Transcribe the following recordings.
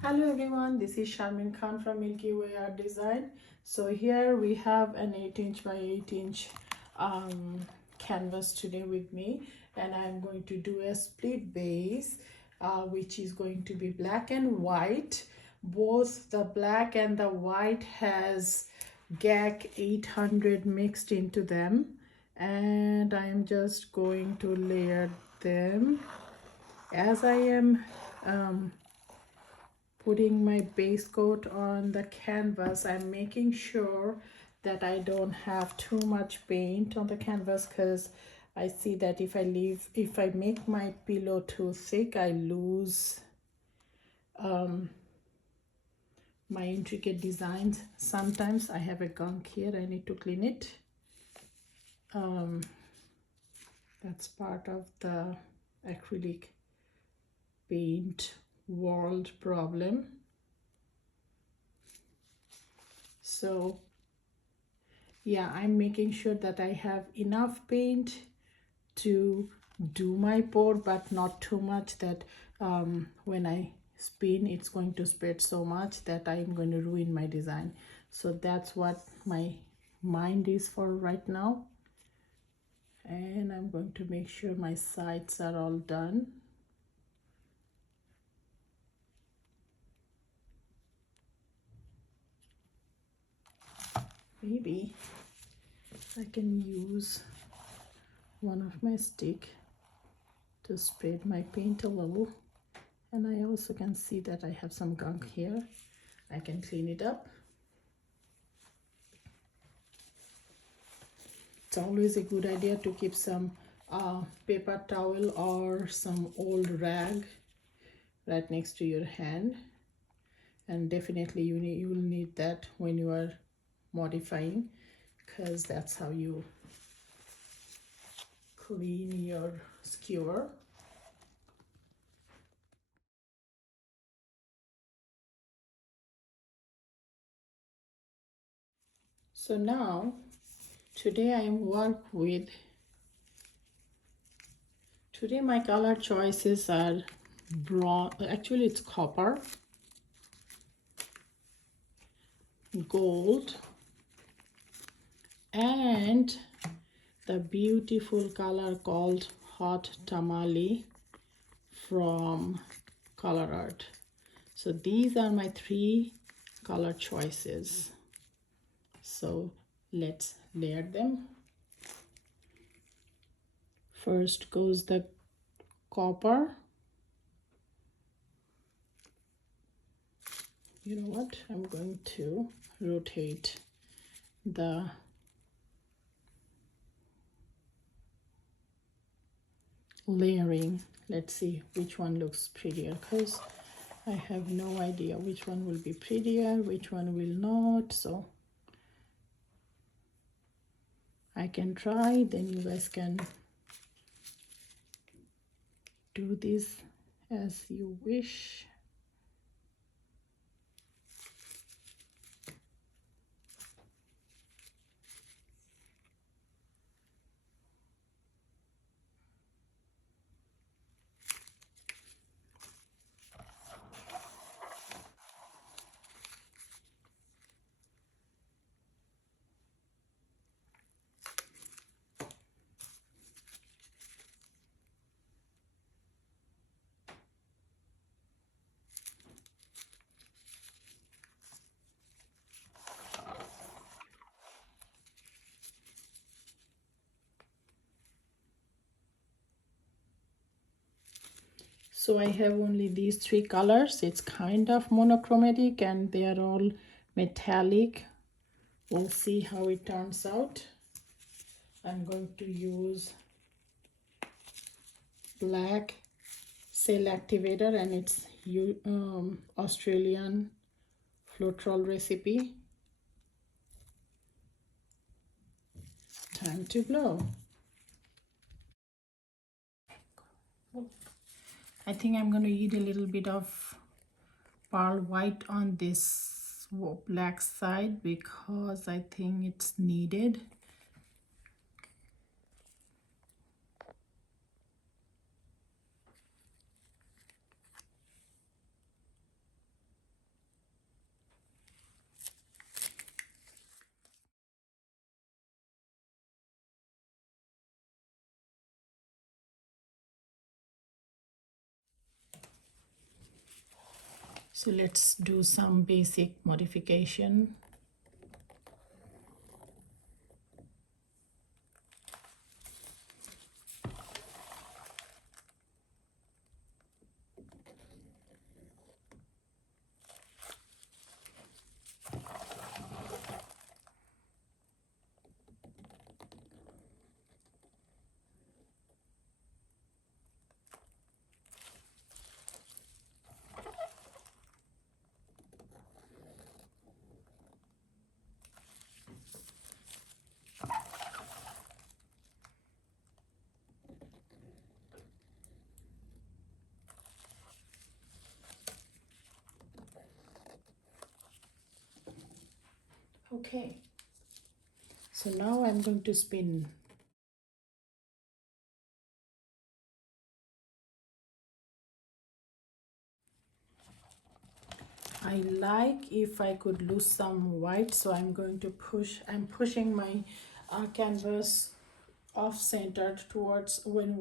Hello everyone, this is Sharmin Khan from Milkyway Art Design. So here we have an 8" by 8" canvas today with me, and I'm going to do a split base which is going to be black and white. Both the black and the white has GAC 800 mixed into them, and I'm just going to layer them as I am putting my base coat on the canvas. I'm making sure that I don't have too much paint on the canvas, because I see that if I make my pillow too thick, I lose my intricate designs. Sometimes I have a gunk here, I need to clean it. That's part of the acrylic paint world problem. So yeah, I'm making sure that I have enough paint to do my pour, but not too much that when I spin it's going to spread so much that I'm going to ruin my design. So that's what my mind is for right now, and I'm going to make sure my sides are all done. Maybe I can use one of my stick to spread my paint a little, and I also can see that I have some gunk here. I can clean it up. It's always a good idea to keep some paper towel or some old rag right next to your hand, and definitely you will need that when you are modifying, because that's how you clean your skewer. So now today my color choices are bronze, actually it's copper, gold, and the beautiful color called Hot Tamale from ColourArt. So these are my 3 color choices. So let's layer them. First goes the copper. You know what? I'm going to rotate the layering. Let's see which one looks prettier, because I have no idea which one will be prettier, which one will not. So I can try, then you guys can do this as you wish. So I have only these 3 colors. It's kind of monochromatic and they are all metallic. We'll see how it turns out. I'm going to use black cell activator, and it's Australian Floetrol recipe. Time to blow. I think I'm going to eat a little bit of pearl white on this black side because I think it's needed. So let's do some basic modification. Okay, so now I'm going to spin. I like if I could lose some white, so I'm going to I'm pushing my canvas off centered towards when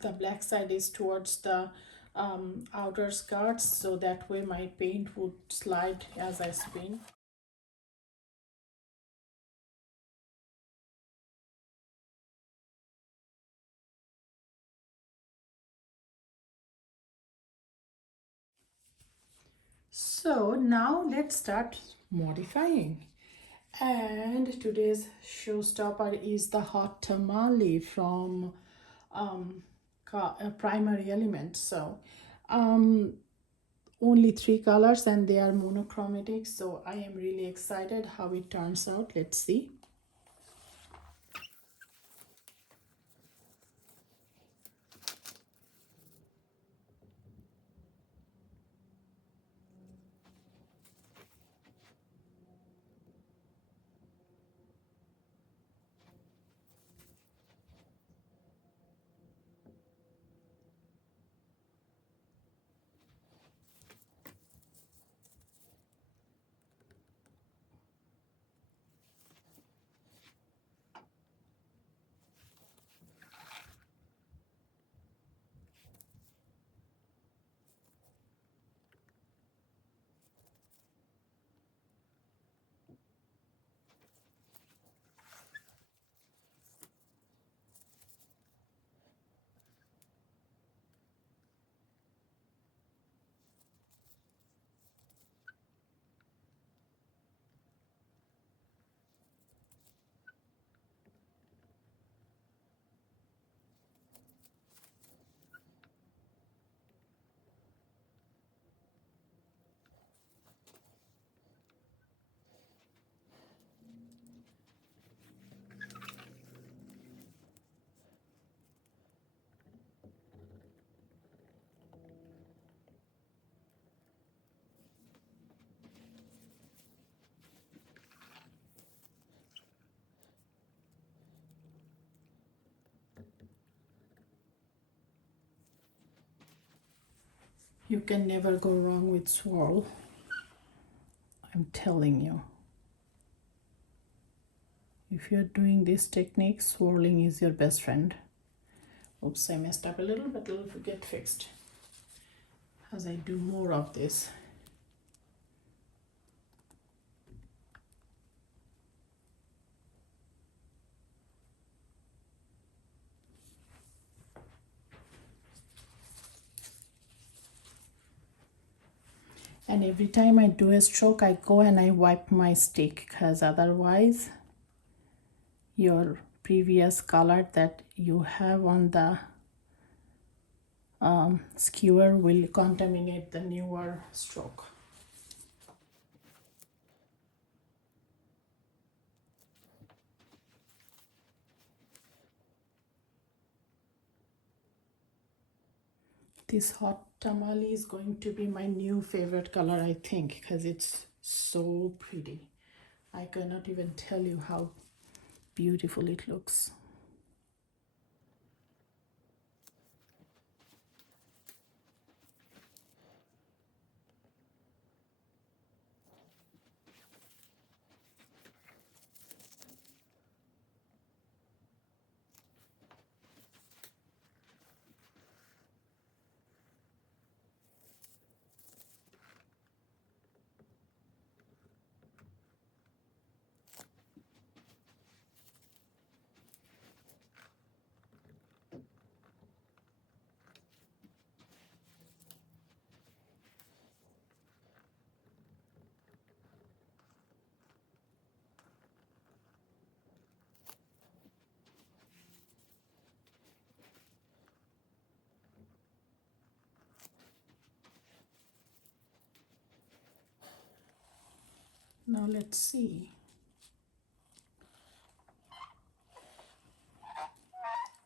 the black side is towards the outer skirts, so that way my paint would slide as I spin. So now let's start modifying. And today's showstopper is the Hot Tamale from Primary Element. So only 3 colors and they are monochromatic. So I am really excited how it turns out. Let's see. You can never go wrong with swirl. I'm telling you. If you're doing this technique, swirling is your best friend. Oops, I messed up a little, but it'll get fixed as I do more of this. And every time I do a stroke, I go and I wipe my stick, because otherwise your previous color that you have on the skewer will contaminate the newer stroke. This Hot Tamale is going to be my new favorite color, I think, because it's so pretty. I cannot even tell you how beautiful it looks. Now let's see.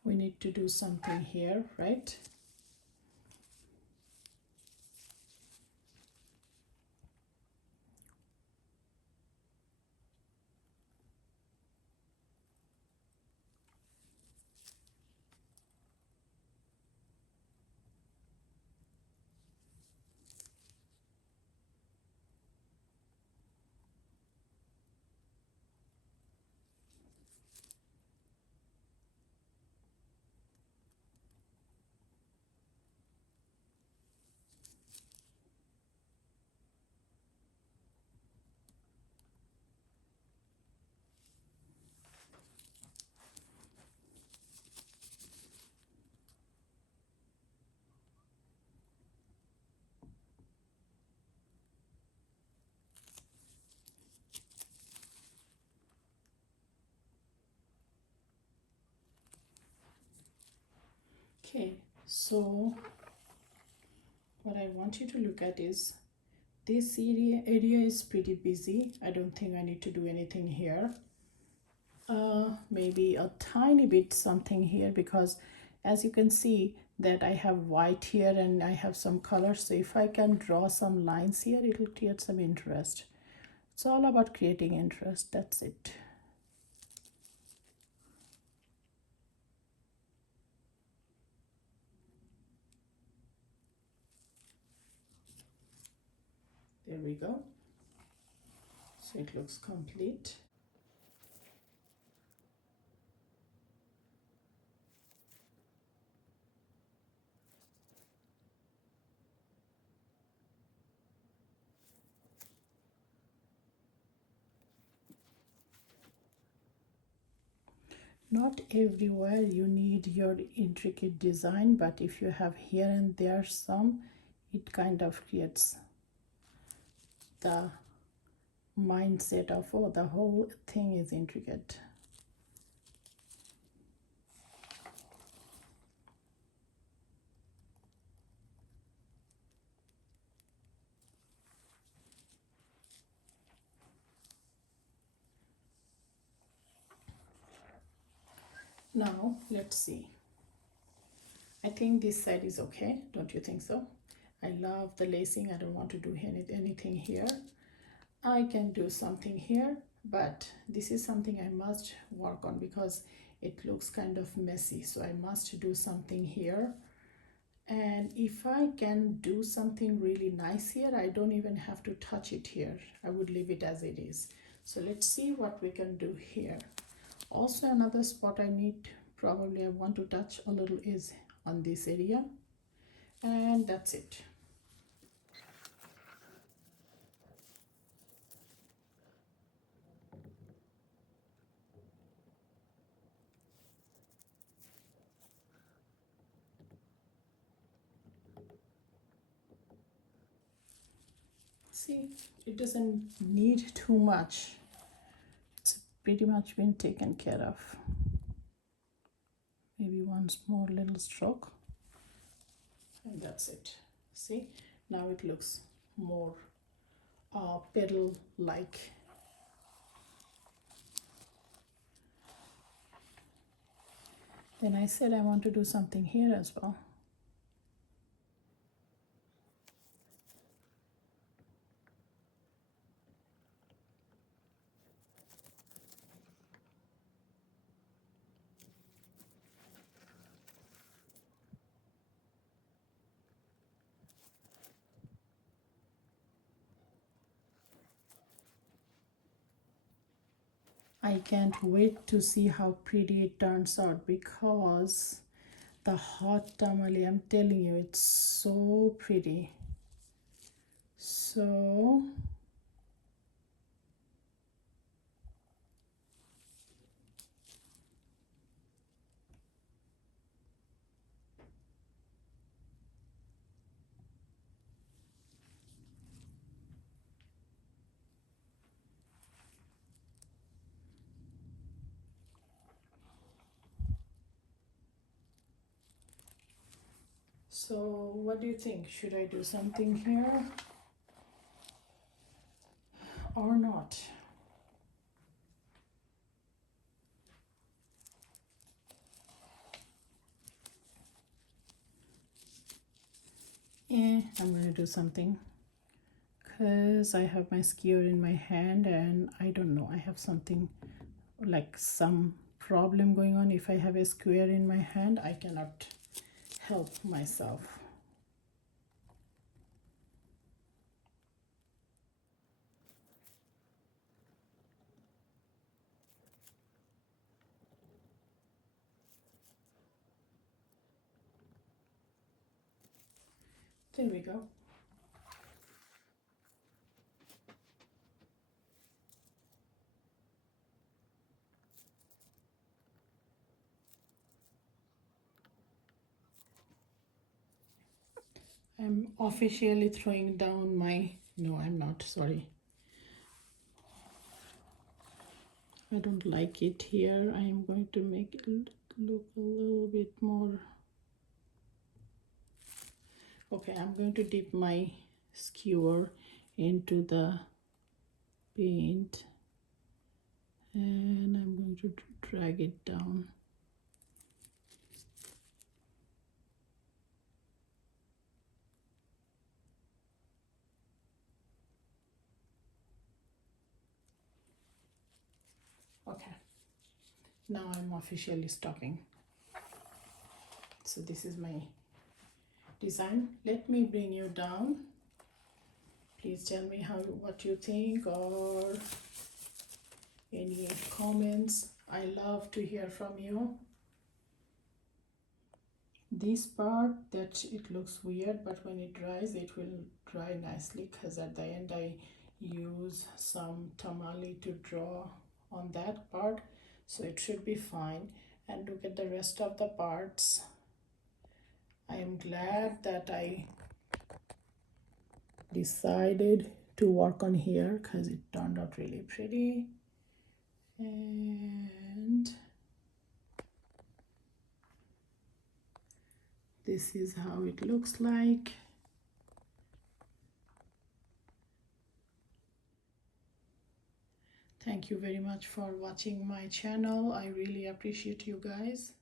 We need to do something here, right? Okay, so what I want you to look at is this area is pretty busy. I don't think I need to do anything here. Maybe a tiny bit something here, because as you can see that I have white here and I have some color, so if I can draw some lines here, it will create some interest. It's all about creating interest, that's it. There we go. So it looks complete. Not everywhere you need your intricate design, but if you have here and there some, it kind of creates the mindset of, oh, the whole thing is intricate. Now let's see. I think this side is okay, don't you think so? I love the lacing. I don't want to do anything here. I can do something here, but this is something I must work on because it looks kind of messy, so I must do something here. And if I can do something really nice here, I don't even have to touch it here. I would leave it as it is. So let's see what we can do here. Also, another spot I need, probably I want to touch a little, is on this area, and that's it. See, it doesn't need too much. It's pretty much been taken care of. Maybe one more little stroke, and that's it. See, now it looks more petal like. Then I said I want to do something here as well. I can't wait to see how pretty it turns out, because the hot tamale, I'm telling you, it's so pretty. So what do you think? Should I do something here? or not. I'm going to do something because I have my skewer in my hand and I don't know, I have something like some problem going on. If I have a square in my hand, I cannot help myself. There we go. I'm officially throwing down my, no, I'm not, sorry. I don't like it here. I am going to make it look a little bit more. Okay, I'm going to dip my skewer into the paint and I'm going to drag it down. Okay, now I'm officially stopping. So this is my design. Let me bring you down. Please tell me what you think or any comments. I love to hear from you. This part that it looks weird, but when it dries it will dry nicely, because at the end I use some tamale to draw on that part, so it should be fine. And look at the rest of the parts. I am glad that I decided to work on here because it turned out really pretty. And this is how it looks like. Thank you very much for watching my channel. I really appreciate you guys.